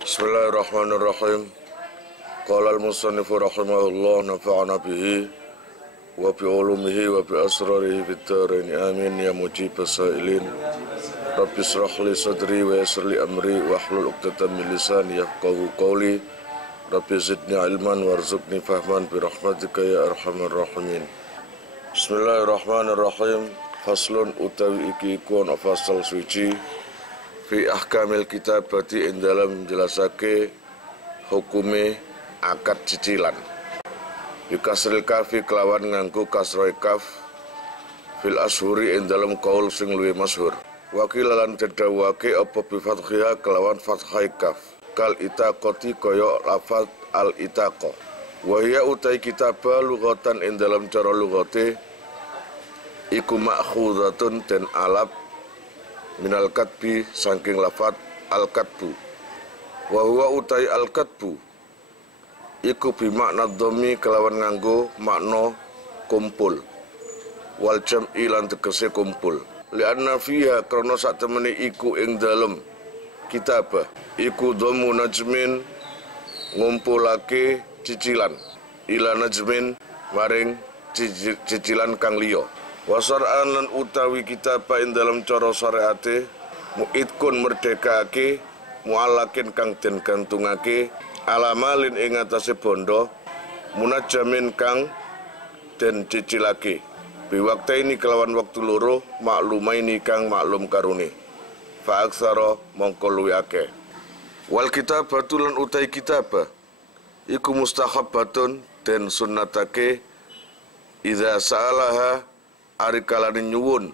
Bismillahirrahmanirrahim. Qala al-musannifu rahimahullah nafa'ana bihi wa bi ulumihi wa bi asrarihi fid dharain amin ya mujibas sa'ilin. Rabbi shrah li sadri wa yassir li amri wa hlul 'uqdatam min lisani yafqahu qawli. Rabbi zidni ilman warzuqni fahman bi rahmatika ya arhamar rahimin. Bismillahirrahmanirrahim. Faslun utawi iki iku ana fasal suci fi ahkamil kitabati ing dalam menjelasake hukume akad cicilan. Bikasril kafi kelawan nganggo kasroe kaf fil ashuri ing dalam kaul sing luwih masyhur. Wakilalan didhawuhake apa bi fathiha kelawan fathai kaf. Kal itaqati kaya lafaz al itaqa. Wa hiya utai kitaba lughatan ing dalam cara lughate iku ma'khuzatun den alap minal katbi saking lafat al katbu. Wa huwa utai al katbu iku bimakna dhammi kelawan nganggo makna kumpul wal jam'i lan tegese kumpul. Lianna fiha krana sak temene iku ing dalem kitabah iku dhammu najmin ngumpulake cicilan ila najmin maring cicilan kang liya. Wasar'an lan utawi kitabah ing dalam cara syariate muidkun merdekake mualakin kang den gantungake alamalin ing atase bondo munajamin kang den cicilake biwaktaini kelawan waktu loro maklumaini kang maklum karune fa aksara mongko luwih akeh. Wal kitabatu lan utai kitabah iku mustahabbatun den sunnatake idza sa'alaha ari kalane nyuwun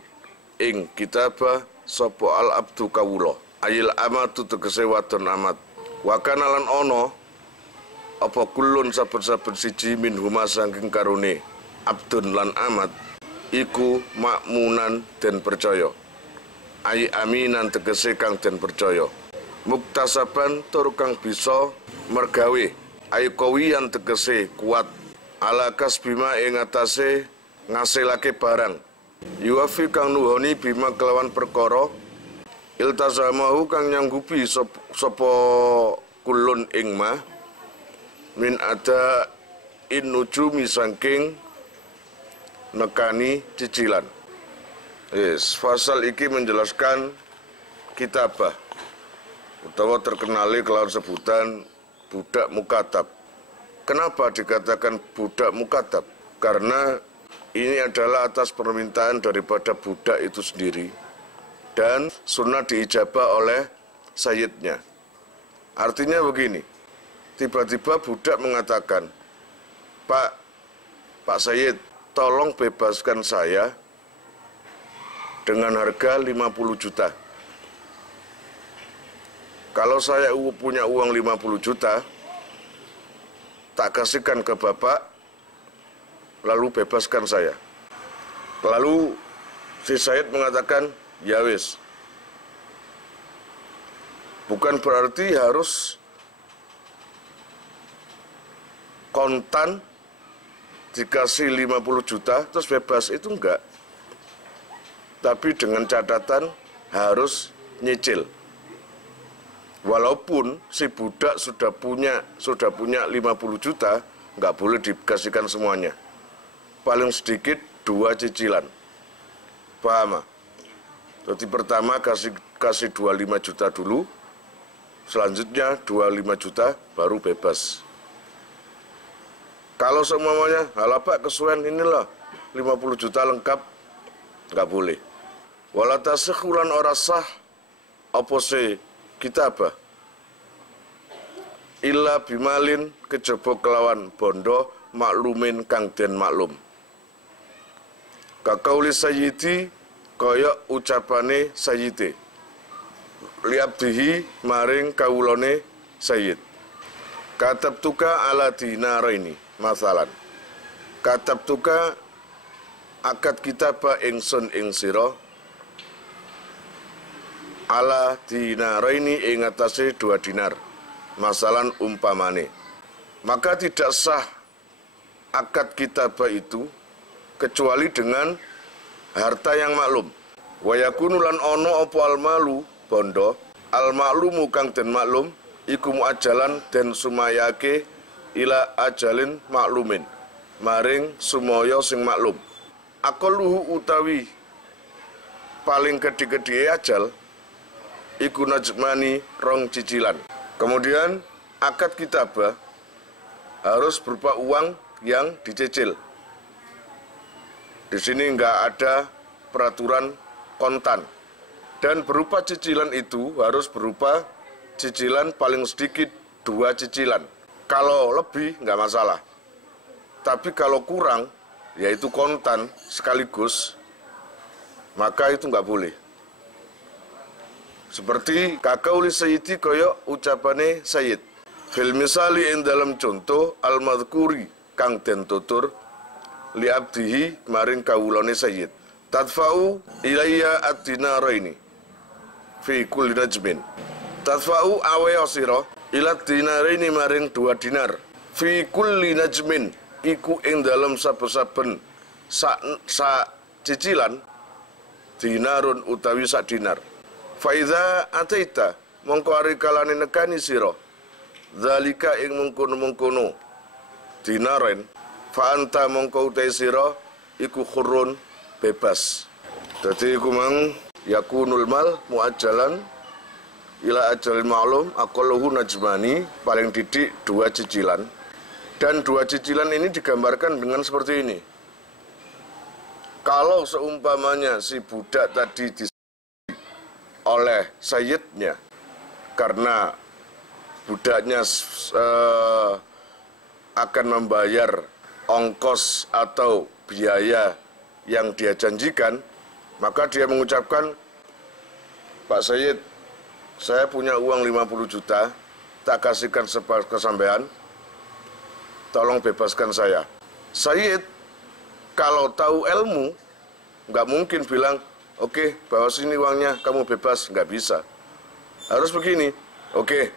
ing kitabah sapa al abdu kawula ayil amatu tegese wadon amat wa kana lan ana apa kullun saben-saben siji minhuma saking karone abdun lan amat iku makmunan den percaya ai aminan tegese kang den percaya muktasaban tur kang bisa mergawe ai qawiyan tegese kuat ala kasbima ing atase ngasilake barang yuwafi kang nuhoni bima kelawan perkara iltazamahu kang nyanggupi sapa kulun ing ma min ada in nujumi saking nekani cicilan. Fasal iki menjelaskan kitabah utawa terkenali kelawan sebutan budak mukatab. Kenapa dikatakan budak mukatab? Karena ini adalah atas permintaan daripada budak itu sendiri dan sunnah diijabah oleh sayyidnya. Artinya begini, tiba-tiba budak mengatakan, Pak Sayyid, tolong bebaskan saya dengan harga 50 juta. Kalau saya punya uang 50 juta, tak kasihkan ke Bapak, lalu bebaskan saya. Lalu si Said mengatakan, ya wis. Bukan berarti harus kontan dikasih 50 juta terus bebas, itu enggak. Tapi dengan catatan harus nyicil. Walaupun si budak sudah punya 50 juta, enggak boleh dikasihkan semuanya. Paling sedikit 2 cicilan. Paham? Jadi pertama kasih 25 juta dulu, selanjutnya 25 juta baru bebas. Kalau semuanya, halah Pak kesuwen inilah 50 juta lengkap, enggak boleh. Wala tasikhulan ora sah apa se kitabah illa bimalin kejaba kelawan bondo maklumin kang den maklum. Kakauli sayyidi kaya ucapane sayyide liabdihi maring kawulane sayyid. Katabtuka ala dinaraini masalan. Katabtuka akad kitabah ingsun ing sira ala dinaraini ing atase 2 dinar masalan umpamane. Maka tidak sah akad kitabah itu kecuali dengan harta yang maklum. Wa yakunu lan ono apa almalu bondo almaklumu kang den maklum iku muajalan den sumayake ila ajalin maklumin maring sumaya sing maklum. Aqalluhu utawi paling gede-gede ajal iku najmani rong cicilan. Kemudian akad kitabah harus berupa uang yang dicicil. Di sini nggak ada peraturan kontan. Dan berupa cicilan itu harus berupa cicilan paling sedikit 2 cicilan. Kalau lebih nggak masalah. Tapi kalau kurang, yaitu kontan sekaligus, maka itu nggak boleh. Seperti kakauli sayyidi koyok ucapane sayyid. Fil misali ing dalam contoh al-madhkuri kang den tutur li abdihi maring kawulane sayyid. Tadfa'u ilayya ad-dinaraini fi kulli najmin. Tadfa'u awaya sira ila dinaraini maring 2 dinar. Fi kulli najmin iku ing dalam saben-saben sa cicilan dinarun utawi sak dinar. Faiza ataita mongko ari kalane nekani sira zalika ing mengkono-mengkono dinaren fa anta mongko utai sira iku khurun bebas. Dadi iku mang yakunul mal muajjalan ila ajalin ma'lum aqalluhu najmani paling didik 2 cicilan. Dan 2 cicilan ini digambarkan dengan seperti ini. Kalau seumpamanya si budak tadi oleh sayyidnya karena budaknya akan membayar ongkos atau biaya yang dia janjikan, maka dia mengucapkan, Pak Sayyid, saya punya uang 50 juta, tak kasihkan ke sampean, tolong bebaskan saya. Sayyid kalau tahu ilmu nggak mungkin bilang, oke, bawa sini uangnya, kamu bebas. Nggak bisa. Harus begini, oke,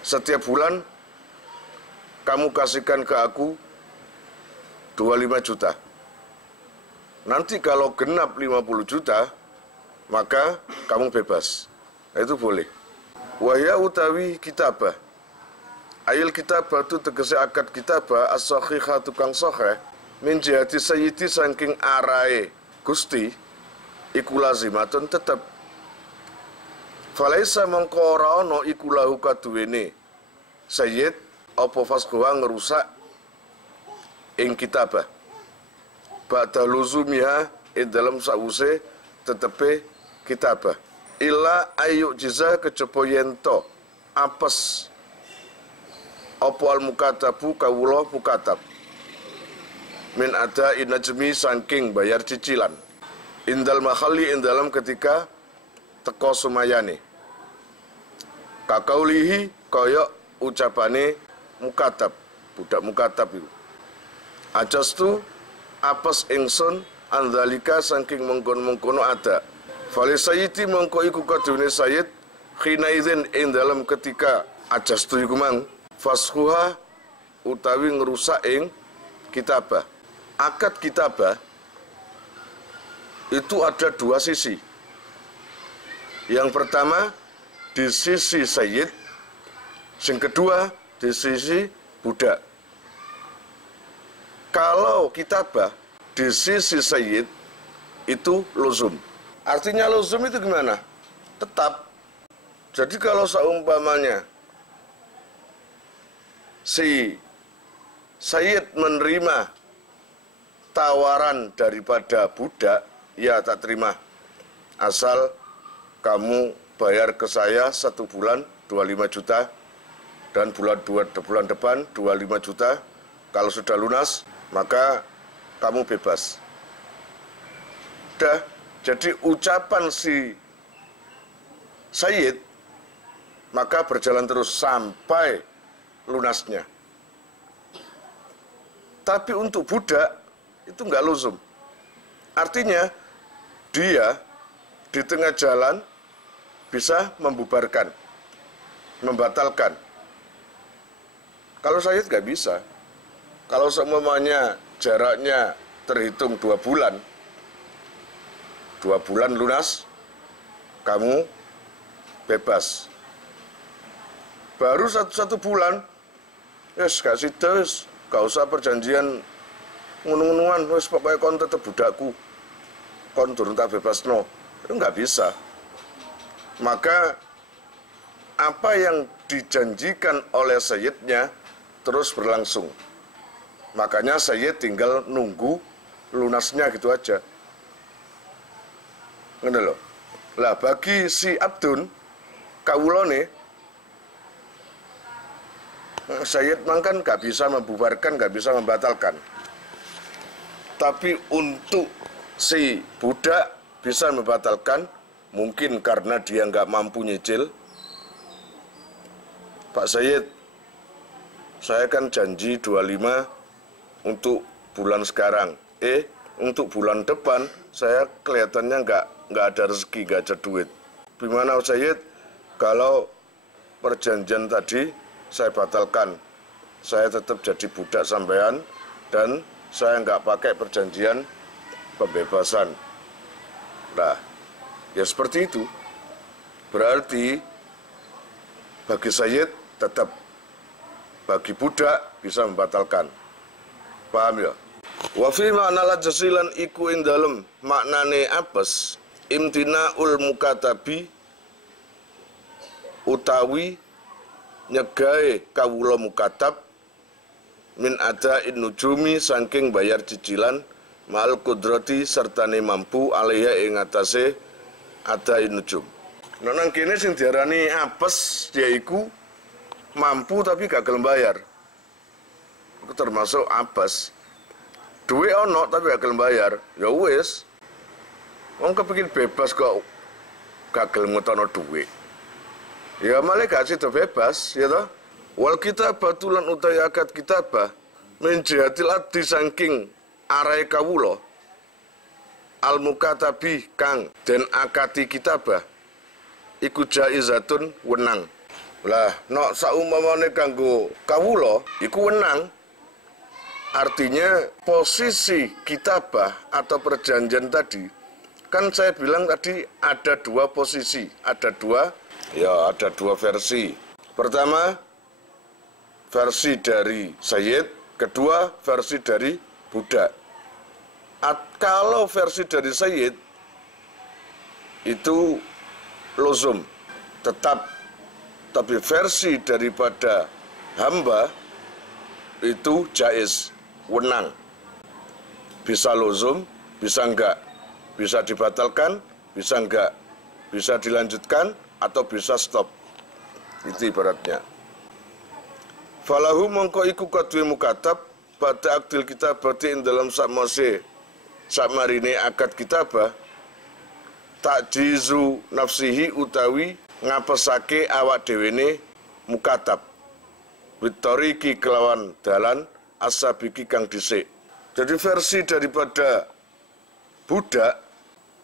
setiap bulan kamu kasihkan ke aku 25 juta. Nanti kalau genap 50 juta, maka kamu bebas. Itu boleh. Wahya utawi kitabah. Ayil kitabah itu tegese akad kitabah as-sahihah tukang sahih min jihati sayyidi saking arae Gusti iku lazimatun tetep. Falaisa mongko ora ana iku lahu kaduwene sayyid apa faskuha ngerusak ing kitabah. Ba'da luzumiha ing dalam sause tetepe kitabah. Illa ayu jiza kejaba yento apes apa al-mukatabu kawula mukatab min ada inajmi saking bayar cicilan indal mahalli ing dalam ketika teko sumayane kakaulihi kaya ucapane mukatab budak mukatab itu ajastu apes ingsun andalika saking mengkon-mengkono ada fali sayyidi mongko iku kadune sayyid khina idzin ing dalam ketika ajastu iku mang faskuha utawi ngerusak ing kitabah. Akad kitabah itu ada 2 sisi. Yang pertama di sisi sayyid, yang kedua di sisi budak. Kalau kitabah di sisi sayyid itu luzum. Artinya luzum itu gimana? Tetap. Jadi kalau seumpamanya si sayyid menerima tawaran daripada budak, ya tak terima. Asal kamu bayar ke saya 1 bulan 25 juta dan bulan depan 25 juta. Kalau sudah lunas, maka kamu bebas. Udah, jadi ucapan si sayyid maka berjalan terus sampai lunasnya. Tapi untuk budak itu nggak luzum. Artinya dia di tengah jalan bisa membubarkan, membatalkan. Kalau sayyid nggak bisa. Kalau semuanya jaraknya terhitung 2 bulan, 2 bulan lunas, kamu bebas. Baru satu bulan, yes, gak sida, wis gak usah perjanjian ngono-ngonoan, wis pokoknya kon tetep budakku, kon durung tak bebasno. Itu nggak bisa. Maka apa yang dijanjikan oleh Sayyidnya terus berlangsung. Makanya Sayyid tinggal nunggu lunasnya gitu aja. Ngono lho. Lah bagi si Abdun kawulane Sayyid mangkan gak bisa membubarkan, gak bisa membatalkan. Tapi untuk si budak bisa membatalkan, mungkin karena dia nggak mampu nyicil. Pak Sayyid, saya kan janji 25 untuk bulan sekarang. Untuk bulan depan saya kelihatannya nggak ada rezeki, nggak ada duit. Gimana Sayyid? Kalau perjanjian tadi saya batalkan, saya tetap jadi budak sampean dan saya nggak pakai perjanjian pembebasan. Nah, ya seperti itu. Berarti bagi Sayyid tetap, bagi budak bisa membatalkan. Paham ya? Wa fi makna lajasilan iku ing dalem maknane apes imtinaul mukatabi utawi nyegae kawula mukatab min adain nujumi saking bayar cicilan ma'al kudrati sertane mampu alaiha ing atase adain nujum. Nah nang kene sing diarani apes yaiku mampu tapi gak gelem bayar. Itu termasuk apes. Duwe ono tapi gak gelem bayar. Ya wis. Wong kepengin bebas kok gak gelem ngutono duwe. Ya malah gak sida bebas, ya toh. Wal kitabah lan utawi akad kitabah min jihatil addi saking arahe kawula al mukatabi kang den akati kitabah iku jaizatun wenang. Lah nek saumpamane kanggo kawula iku wenang. Artinya posisi kitabah atau perjanjian tadi kan saya bilang tadi ada dua posisi, ada dua versi. Pertama versi dari Sayyid, kedua versi dari budak. Kalau versi dari Sayyid itu lozum, tetap. Tapi versi daripada hamba itu jaiz, wenang. Bisa lozum, bisa enggak. Bisa dibatalkan, bisa enggak. Bisa dilanjutkan atau bisa stop. Itu ibaratnya. Falahu mongko iku kadwe mukatab pada akdil kitabati ing dalam sakmarine akad kitabah takjizu nafsihi utawi ngapesake awak dhewene mukatab witoriki kelawan dalan asabiki kang dhisik. Jadi versi daripada budak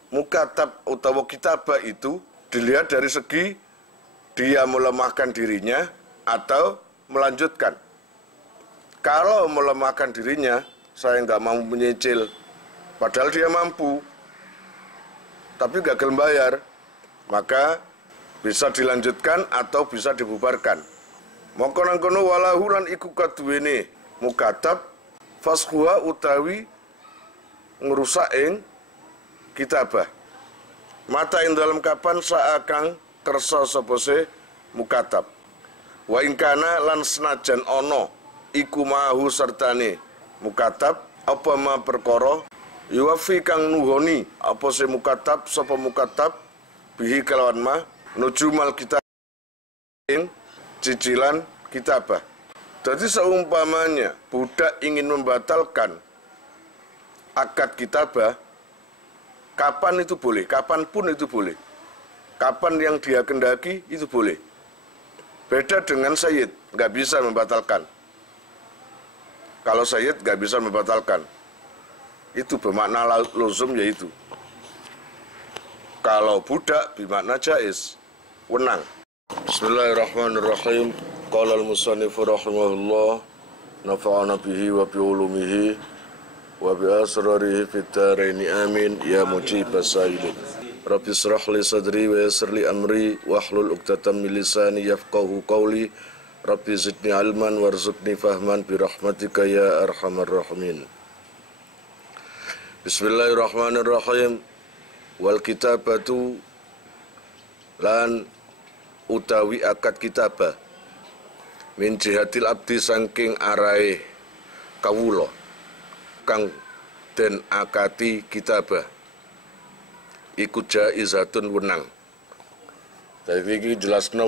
mukatab utawa kitabah itu dilihat dari segi dia melemahkan dirinya atau melanjutkan. Kalau melemahkan dirinya, saya nggak mau menyicil, padahal dia mampu, tapi nggak gelem bayar, maka bisa dilanjutkan atau bisa dibubarkan. Mongko nang kono walahu lan iku kaduwene mukatab fasquha utawi ngrusak ing kitabah. Mata ing dalam kapan saakang kersa sapa se mukatab. Wa ingkana lan senajan ono iku mahu sertane mukatab apa ma perkara yuwafi kang nuhoni apa se mukatab sapa mukatab bihi kelawan ma nujumal kitab ing cicilan kitabah. Jadi seumpamanya budak ingin membatalkan akad kitabah, kapan itu boleh, kapanpun itu boleh. Kapan yang dia kendaki itu boleh. Beda dengan Sayyid, nggak bisa membatalkan. Kalau Sayyid nggak bisa membatalkan, itu bermakna luzum yaitu. Kalau budak bermakna jaiz, wenang. Bismillahirrahmanirrahim. Qala al-musannifu rahimahullah, nafa'ana bihi wa bi ulumihi wa bi asrarihi fid dharaini amin ya mujibas sailin. Rabbi shrah li sadri wa yassir li amri wahlul 'uqdatam min lisani yafqahu qawli. Rabbi zidni ilman warzuqni fahman bi rahmatika ya arhamar rahimin. Bismillahirrahmanirrahim. Wal kitabatu lan utawi akad kitabah min jihatil abdi saking arahe kawula kang den akati kitabah iku jaizatun wenang. Jadi ini jelasno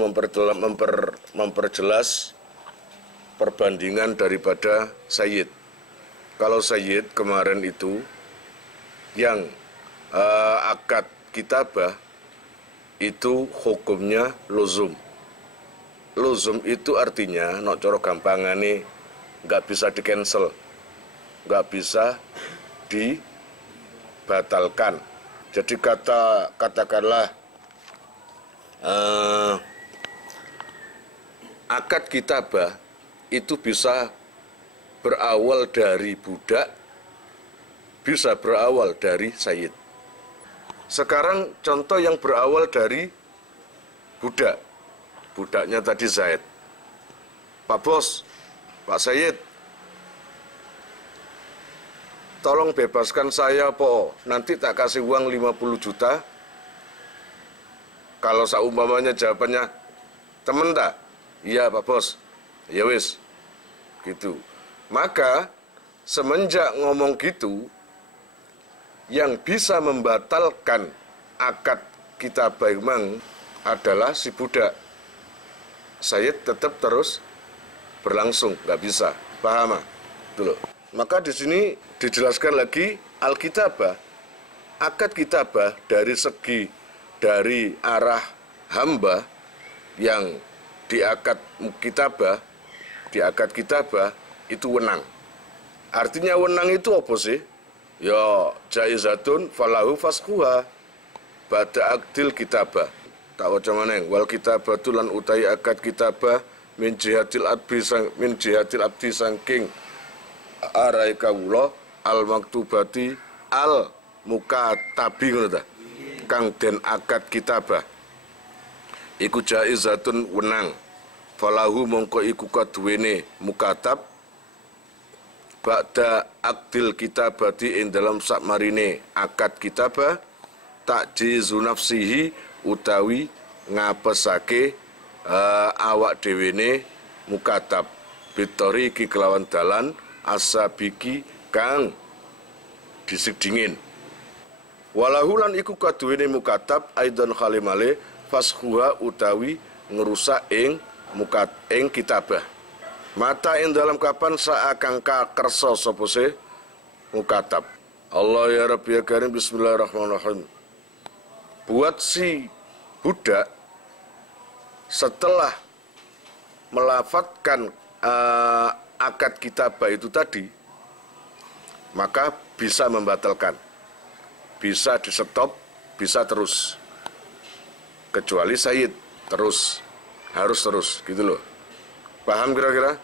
memperjelas perbandingan daripada sayyid. Kalau sayyid kemarin itu yang akad kitabah itu hukumnya luzum. Luzum itu artinya nok coro gampangane nggak bisa di-cancel, nggak bisa dibatalkan. Jadi katakanlah akad kitabah itu bisa berawal dari budak, bisa berawal dari sayyid. Sekarang contoh yang berawal dari budak. Budaknya tadi Zaid. Pak Bos, Pak Sayyid, tolong bebaskan saya po, nanti tak kasih uang 50 juta. Kalau seumpamanya jawabannya, temen tak? Iya Pak Bos, ya wis, gitu. Maka semenjak ngomong gitu, yang bisa membatalkan akad kitabah memang adalah si budak. Sayyid tetap terus berlangsung, nggak bisa. Paham? Dulu. Maka di sini dijelaskan lagi al-kitabah, akad kitabah dari segi dari arah hamba yang di akad kitabah itu wenang. Artinya wenang itu apa sih? Ya jaizatun falahu fasquha ba'da akdil kitabah. Tak waca maneh wal kitabatu lan utai akad kitabah min jihatil abdi saking arai kawula al maktubati al mukatabi ngono ta kang den akad kitabah iku jaizatun wenang falahu mongko iku kaduwene mukatab ba'da akdil kitabati ing dalam sakmarine akad kitabah takjizu nafsihi utawi ngapesake awak dhewene mukatab bitori ki kelawan dalan asabiki kang disik dingin. Walahu lan iku kaduwene mukatab aidan khalimale fashuha utawi ngerusak ing kitabah. Mata ing dalam kapan saakang kersa sapa se mukatab. Allah ya Rabbi ya Karim bismillahirrahmanirrahim. Buat si budak setelah melafatkan akad kitabah itu tadi, maka bisa membatalkan, bisa di stop, bisa terus, kecuali sayyid harus terus, gitu loh. Paham kira-kira?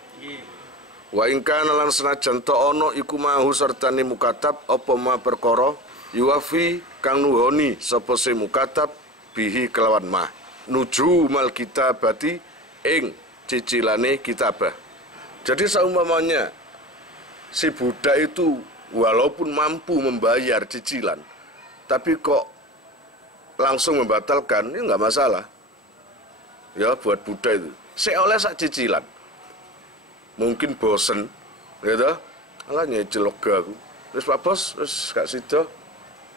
Wa in kana lan senajan to ono iku mahu sertane mukatab apa ma perkara yuwafi kang nuhoni sapa se mukatab bihi kelawan ma nuju mal kitabati ing cicilane kitabah. Jadi seumpamanya si budak itu walaupun mampu membayar cicilan, tapi kok langsung membatalkan, ini nggak masalah. Ya buat budak itu. Saya oleh sak cicilan. Mungkin bosen, gitu. Alah nyecil aku. Terus Pak Bos, terus gak sido.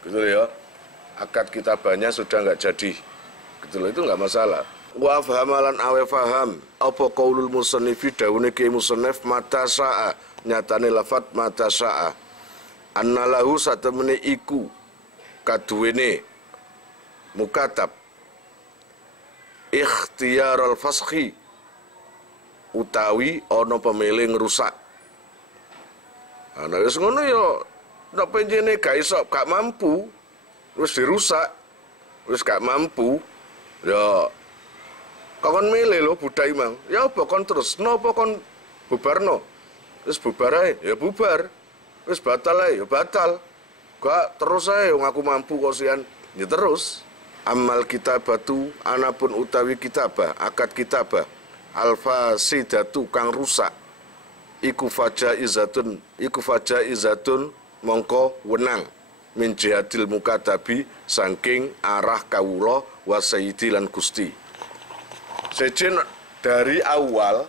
Gitu ya. Akad kitabahnya sudah nggak jadi. Gitu loh, itu nggak masalah. Wa fahamalan awe faham apa qaulul musannifi dawune ki musannif mata sa'a nyatane lafat mata sa'a annalahu satemene iku kaduwene mukatab ikhtiyarul faskhi utawi ana pemilih ngrusak. Ana wis ngono ya nek penjene gak iso gak mampu wis dirusak wis gak mampu ya kon milih lho budai mang. Ya apa kon terus napa kon bubarno. Wis bubar ae ya bubar. Wis batal ae ya batal. Gak terus ae wong aku mampu kok sian. Ya terus, amal kitabatu anapun utawi kitabah, akad kitabah, alfasidatu kang rusak, iku fajaizatun mongko wenang min jihadil mukatabi saking arah kawula wa sayyidi lan Gusti. Sejen dari awal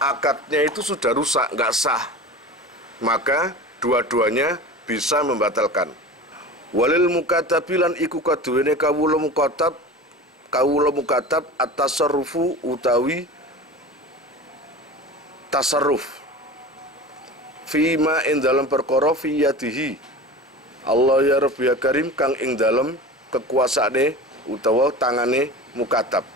akadnya itu sudah rusak, nggak sah, maka dua-duanya bisa membatalkan. Walil mukatabi lan iku kaduwene kawula mukatab at-tasarrufu utawi tasarruf fima ing dalam perkara fi yadihi Allah ya Rabbi ya Karim kang ing dalam kekuasaane utawa tangane mukatab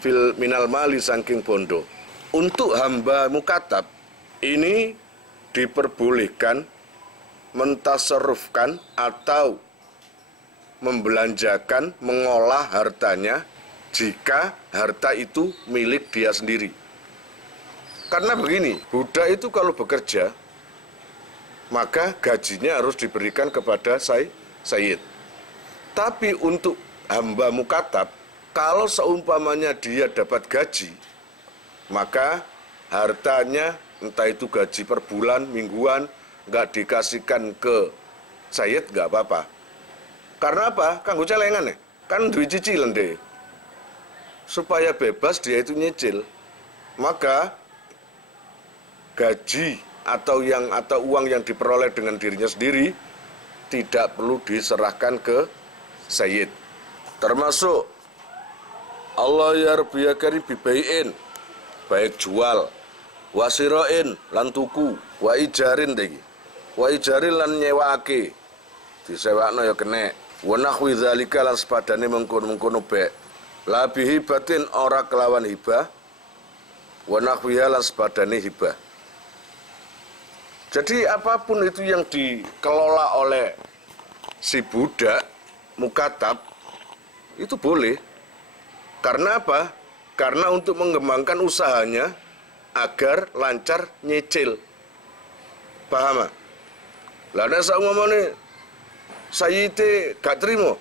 fil minal mali saking bondo. Untuk hamba mukatab ini diperbolehkan mentasarrufkan atau membelanjakan, mengolah hartanya jika harta itu milik dia sendiri. Karena begini, budak itu kalau bekerja maka gajinya harus diberikan kepada sayyid. Tapi untuk hamba mukatab, kalau seumpamanya dia dapat gaji, maka hartanya entah itu gaji per bulan, mingguan, nggak dikasihkan ke sayyid nggak apa-apa. Karena apa? Kanggo celengan ya, kan duit cicilan deh. Supaya bebas dia itu nyicil, maka gaji atau uang yang diperoleh dengan dirinya sendiri tidak perlu diserahkan ke sayyid. Termasuk Allah ya Rabbi ya Karim bibaiin, baik jual, wasiroin lan tuku, wa ijarin degi, wa ijarin lan nyewaake, disewakno ya kene, wa nahwi dzalika lan sepadane mengkono-mengkono baik, la bihibatin ora kelawan hibah, wa nahwiha lan sepadane hibah. Jadi apapun itu yang dikelola oleh si budak mukatab itu boleh. Karena apa? Karena untuk mengembangkan usahanya agar lancar nyicil. Paham? Lah nek saumamane sayyite gak trimo,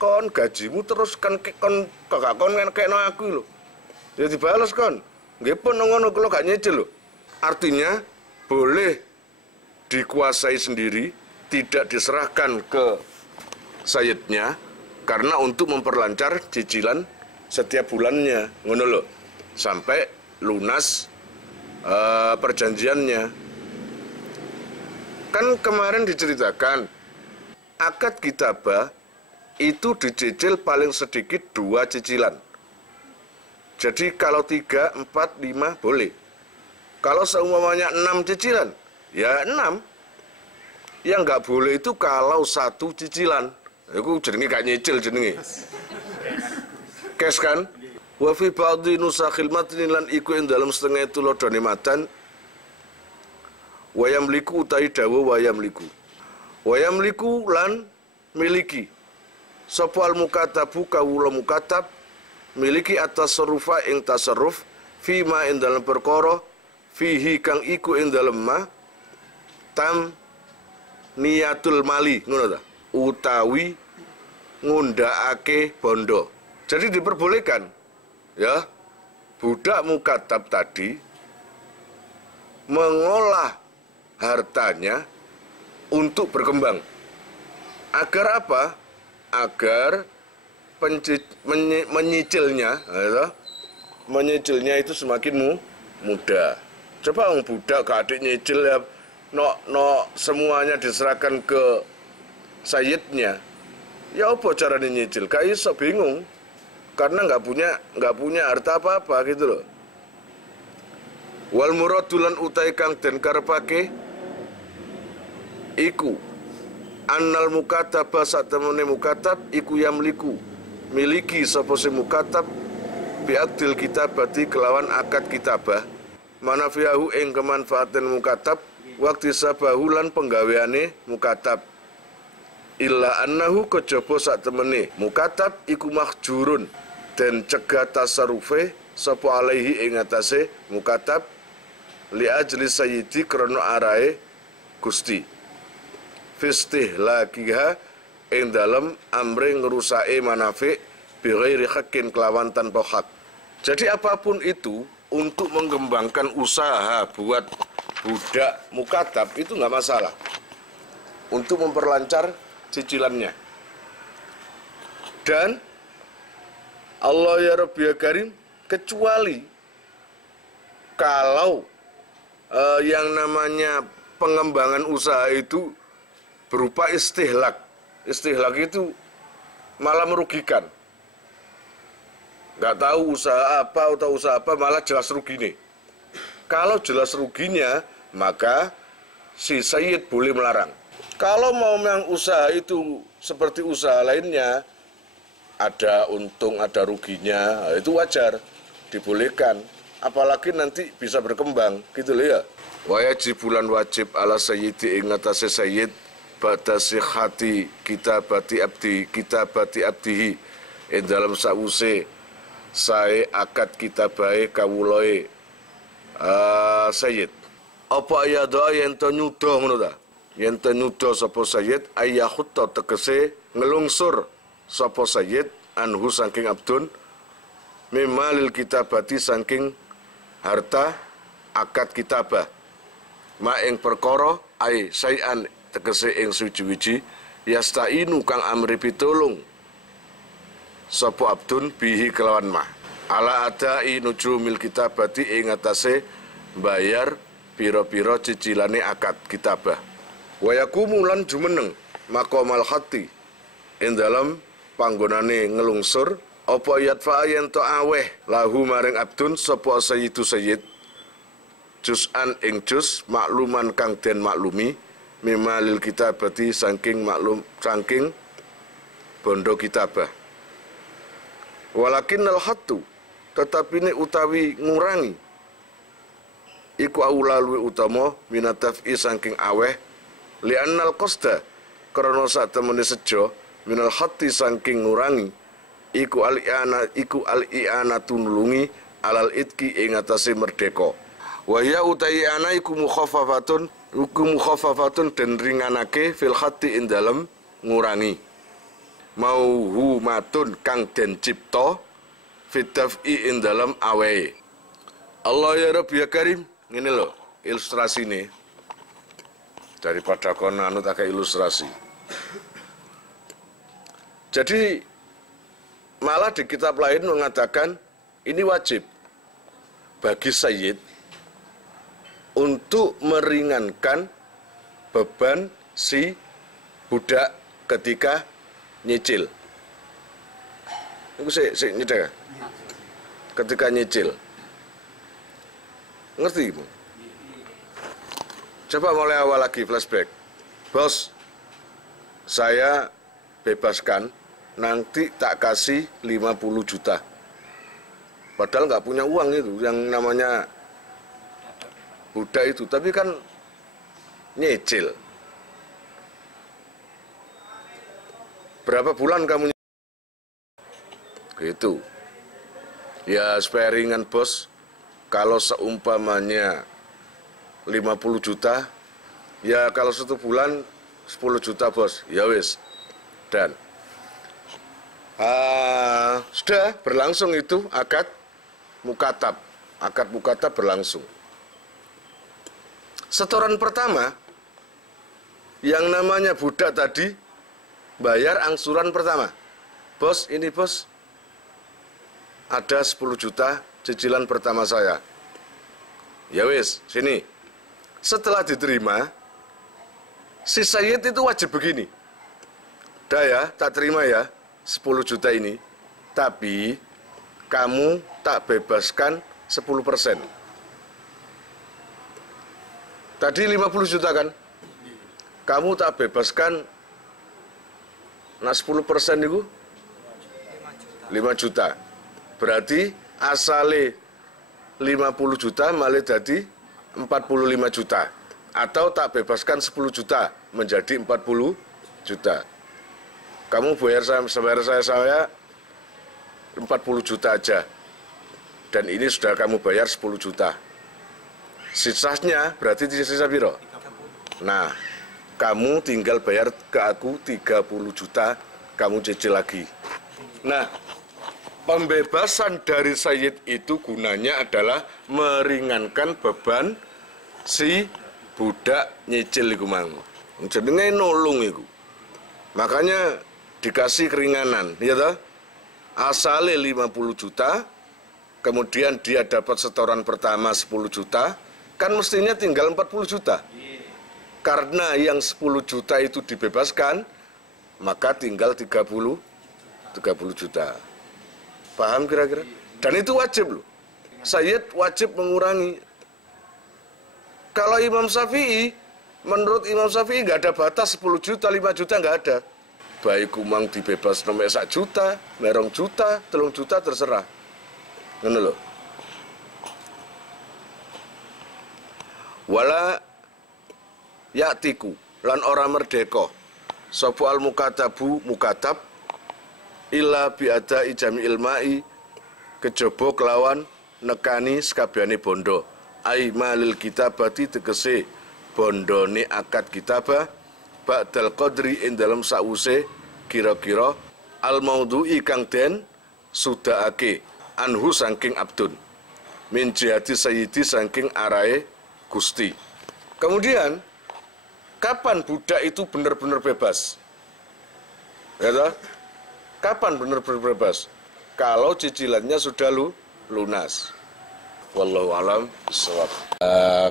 kon gajimu terus kon kekno aku lho. Ya dibales kon. Nggih pun ngono kula gak nyicil lho. Artinya boleh dikuasai sendiri, tidak diserahkan ke sayyidnya karena untuk memperlancar cicilan setiap bulannya, ngono lho, sampai lunas perjanjiannya. Kan kemarin diceritakan akad kitabah itu dicicil paling sedikit 2 cicilan. Jadi kalau 3, 4, 5 boleh. Kalau seumpamanya 6 cicilan, ya 6. Yang nggak boleh itu kalau 1 cicilan. Itu jenenge gak nyicil jenenge. Kes kan? Wa fi ba'dhi nusakhil matni lan iku ing dalam setengah tulodane matan wayam liku utai dawa wayam liku lan miliki sapa al mukatabu kawula mukatab miliki atas tasarrufa ing tasarruf fima ing dalam perkara fihi kang iku ing dalem ma tam niyatul mali ngono ta utawi ngundhakake bondo. Jadi diperbolehkan ya budak mukatab tadi mengolah hartanya untuk berkembang. Agar apa? Agar menyicilnya itu semakin mudah. Coba orang budak gak adik nyicil ya, no semuanya diserahkan ke sayyidnya. Ya apa caranya nyicil? Gak iso, bingung. Karena nggak punya harta apa-apa gitu loh. Wal muradulan utai kang den karepake iku annal mukatab satemene mukatab iku yamliku miliki sapa sing mukatab bi'aqdil kitabati kelawan akad kitabah manafiahu ing kemanfaatan mukatab waktu sabahulan penggaweane mukatab illa annahu kejaba sak temene mukatab iku mahjurun dan cegah tasarufe sapa alaihi ing atase mukatab li ajli sayyidi krana arae Gusti fistihlakiha ing dalem amre ngerusake manafik bi ghairi haqqin kelawan tanpa hak. Jadi apapun itu untuk mengembangkan usaha buat budak mukatab itu nggak masalah. Untuk memperlancar cicilannya. Dan Allah ya Rabbi ya Karim, kecuali kalau yang namanya pengembangan usaha itu berupa istihlak. Istihlak itu malah merugikan. Nggak tahu usaha apa atau usaha apa, malah jelas rugi nih. Kalau jelas ruginya, maka si Sayyid boleh melarang. Kalau mau memang usaha itu seperti usaha lainnya, ada untung, ada ruginya, itu wajar, dibolehkan. Apalagi nanti bisa berkembang, gitu loh ya. Wajib bulan wajib ala sayyidi ing atase sayyid ba'da sihhati kitabati abdihi ing dalam sause sae akad kitabahe kawulane sayyid. Apa ya doa yen to nyuda ngono ta? Yen to nyuda sapa sayyid ayahutta tegese ngelungsur sapa sayyid anhu saking abdun mimalil kitabati saking harta akad kitabah ma ing perkara ai sayan tegese ing suci-wiji yastainu kang amri pitulung sapa abdun bihi kelawan ma ala adai nujumil kitabati ing atase bayar pira-pira cicilane akad kitabah wa yakumu lan jumeneng maqamal hati ing dalam panggonane ngelungsur apa yatfa yen to aweh lahu maring abdun sapa sayyidu sayyid juz'an ing juz makluman kang den maklumi mimalil kitabati saking maklum saking bondo kitabah walakinnal hattu tetapi utawi ngurangi iku aulaluwi utama minataf'i saking aweh li'annal qasda karena sak temene sejo minal hatti saking ngurangi iku al-i'ana tunulungi alal itki ing atase merdeka wa ya utai ana iku mukhaffafatun den ringanake fil hatti ing dalem ngurangi mauhumatun kang den cipta fitaf'i ing dalem awe Allah ya Rabbi ya Karim ngene lho ilustrasine daripada kono anu tak ilustrasi. Jadi malah di kitab lain mengatakan ini wajib bagi sayyid untuk meringankan beban si budak ketika nyicil. Itu si nyedek. Ketika nyicil. Ngerti Ibu? Coba mulai awal lagi flashback. Bos, saya bebaskan, nanti tak kasih 50 juta. Padahal nggak punya uang itu, yang namanya budak itu. Tapi kan nyicil. Berapa bulan kamu nyicil? Gitu. Ya supaya ringan bos, kalau seumpamanya 50 juta, ya kalau 1 bulan 10 juta bos, ya wis. Dan sudah berlangsung itu akad mukatab. Akad mukatab berlangsung. Setoran pertama, yang namanya budak tadi, bayar angsuran pertama. Bos, ini bos, ada 10 juta cicilan pertama saya. Ya wis, sini. Setelah diterima, si sayyid itu wajib begini. Dah ya, tak terima ya 10 juta ini. Tapi kamu tak bebaskan 10%. Tadi 50 juta kan? Kamu tak bebaskan nah 10% itu 5 juta. Berarti asale 50 juta malah jadi 45 juta. Atau tak bebaskan 10 juta menjadi 40 juta. Kamu bayar saya 40 juta aja. Dan ini sudah kamu bayar 10 juta. Sisanya berarti sisa biro. Nah, kamu tinggal bayar ke aku 30 juta, kamu cicil lagi. Nah, pembebasan dari sayyid itu gunanya adalah meringankan beban si budak nyicil iku mang. Jenenge nulung iku. Makanya dikasih keringanan, ya toh? Asale 50 juta, kemudian dia dapat setoran pertama 10 juta, kan mestinya tinggal 40 juta. Karena yang 10 juta itu dibebaskan, maka tinggal 30 juta. Paham kira-kira? Dan itu wajib loh. Sayyid wajib mengurangi. Kalau Imam Syafi'i, menurut Imam Syafi'i nggak ada batas 10 juta, 5 juta nggak ada. Baik kumang dibebas nomor 1 juta, 2 juta, 3 juta terserah. Ngono lho. Wala yaktiku lan ora merdeka sapa al mukatabu mukatab illa biada ijami ilmai kejaba kelawan nekani sekabehane bondo ai malil kitabati tegese bondone akad kitabah ba'dal qadri ing dalam sause kira-kira al maudhu'i kang den sudahake anhu saking abdun min jihati sayyidi saking arae Gusti. Kemudian kapan budak itu benar-benar bebas? Ya toh? Kapan benar-benar bebas? Kalau cicilannya sudah lunas. Wallahu alam bishawab.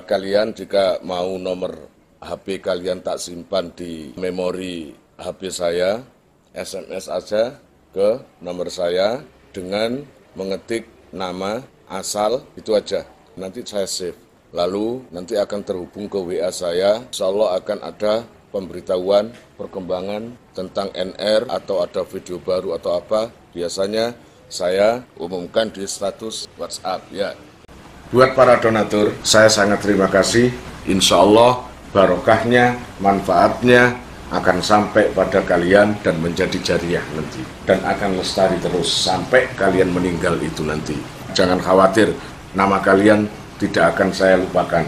Kalian jika mau nomor HP kalian tak simpan di memori HP saya, SMS aja ke nomor saya dengan mengetik nama asal itu aja. Nanti saya save. Lalu nanti akan terhubung ke WA saya, insya Allah akan ada pemberitahuan, perkembangan tentang NR atau ada video baru atau apa. Biasanya saya umumkan di status WhatsApp ya. Buat para donatur, saya sangat terima kasih. Insya Allah barokahnya, manfaatnya akan sampai pada kalian dan menjadi jariah nanti. Dan akan lestari terus sampai kalian meninggal itu nanti. Jangan khawatir, nama kalian tidak akan saya lupakan.